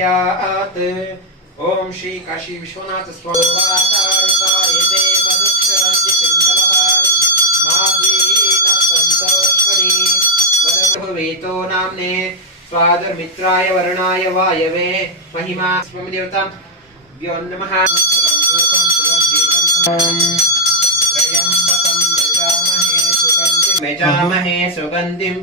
समर्पयात्। ओम श्री काशी विश्वनाथ स्वामी ये मधुक्षरन्ति सिन्धवः माध्वीन सन्तोष्वरी मदभवेतो नाम्ने स्वादर्मित्राय वरुणाय वायवे महिमा स्वमदेवतां व्यो नमः। त्र्यम्बकं यजामहे सुगन्धिं